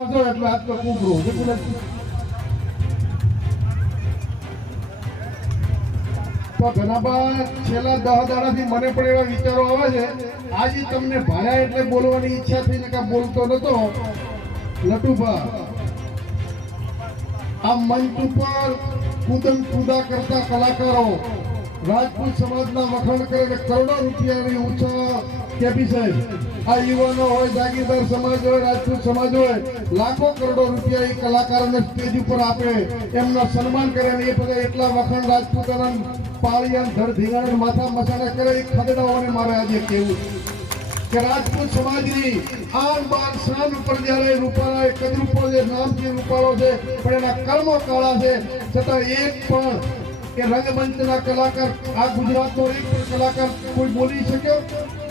એટલે આજ તો કુબરો તો ઘણા છેલ્લા 10 દાડાથી મને પણ એવા વિચારો આવે છે. આજે તમને ભાયા એટલે બોલવાની ઈચ્છા થઈ કે બોલતો નતો. લટુભા આ મંચ ઉપર કુદા કરતા કલાકારો રાજપૂત સમાજના વખાણ કરે કરોડો રૂપિયાની ઊંચા કેપી સાહેબ. આ યુવાનો હોય, જાગીરદાર સમાજ હોય, રાજપૂત સમાજ હોય, લાખો કરોડો રૂપિયા એ કલાકારોને સ્ટેજ ઉપર આપે, એમના સન્માન કરે ને એ બધા એટલા વખાણ રાજપૂતાના પાળિયા ધડ ધીંગાણ માથા મસાણા કરે. એ ખદડાઓને મારે આજે કેવું કે રાજપૂત સમાજની આન બાન શાન ઉપર જ્યારે રૂપાળા કદરૂપો જે નામથી રૂપાળો છે પણ એના કર્મો કાળા છે, છતાં એક પણ કે રંગમંચના કલાકાર આ ગુજરાતનો એક પણ કલાકાર કોઈ બોલી શક્યો?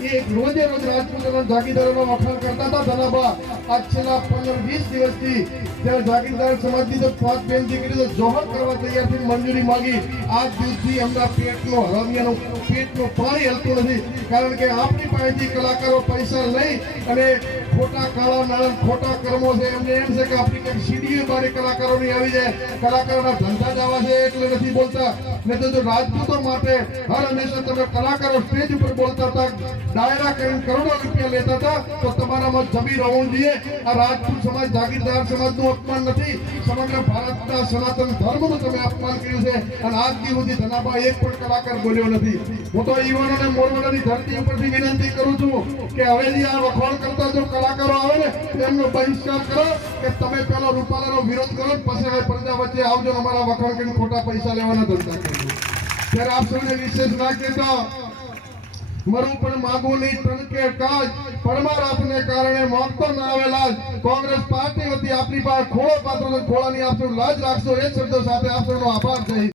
એ રોજે રોજ રાજપૂતોના જાગીરદારોનો વખાણ કરતા હતા. ધનાબા આજ છેલ્લા 15-20 દિવસથી જ્યારે જાગીરદાર સમાજની તો 5 બેન દીકરી જોહર કરવા તૈયાર થઈ મંજૂરી માંગી. આજ દિવસથી એમના પેટનો હરામિયાનું પેટનું પાણી હલતું નથી. કારણ કે આપણી પાસેથી કલાકારો પૈસા લઈ અને ખોટા કાળા નાણાં ખોટા કર્મો છે. એમને એમ છે કે આપણી કંઈક સીડીઓ બારે કલાકારોની આવી જાય, કલાકારોના ધંધા જ આવા છે એટલે નથી બોલતા. નહીં તો રાજપૂતો માટે હર હંમેશા તમે કલાકારો સ્ટેજ ઉપર બોલતા હતા, ડાયરા કરીને કરોડો રૂપિયા લેતા હતા, તો તમારામાં જમીન હોવું જોઈએ. આ રાજપૂત સમાજ જાગીરદાર સમાજનું અપમાન નથી, સમગ્ર ભારતના સનાતન ધર્મનું તમે અપમાન કર્યું છે. અને આજ સુધી ધનાબા એક પણ કલાકાર બોલ્યો નથી. હું તો યુવાનોને મોરવાડાની ધરતી ઉપરથી વિનંતી કરું છું કે હવેથી આ વખાણ કરતા જો કલાકારો આવે ને એમનો બહિષ્કાર કરો, કે તમે પેલો રૂપાલાનો વિરોધ કરો, પછી હવે પ્રજા વચ્ચે આવજો, અમારા વખાણ કરીને ખોટા પૈસા લેવાના ધંધા કરજો. ત્યારે આપ સૌને વિશેષ ના કહેતા મરું પણ માગું નહીં તન કે કાજ, પરમાર આપને કારણે મોકતો ના આવેલા. કોંગ્રેસ પાર્ટી વતી આપની પાસે ખોળો પાત્ર ખોળાની આપ લાજ રાખશો એ શબ્દો સાથે આપ સૌનો આભાર છે.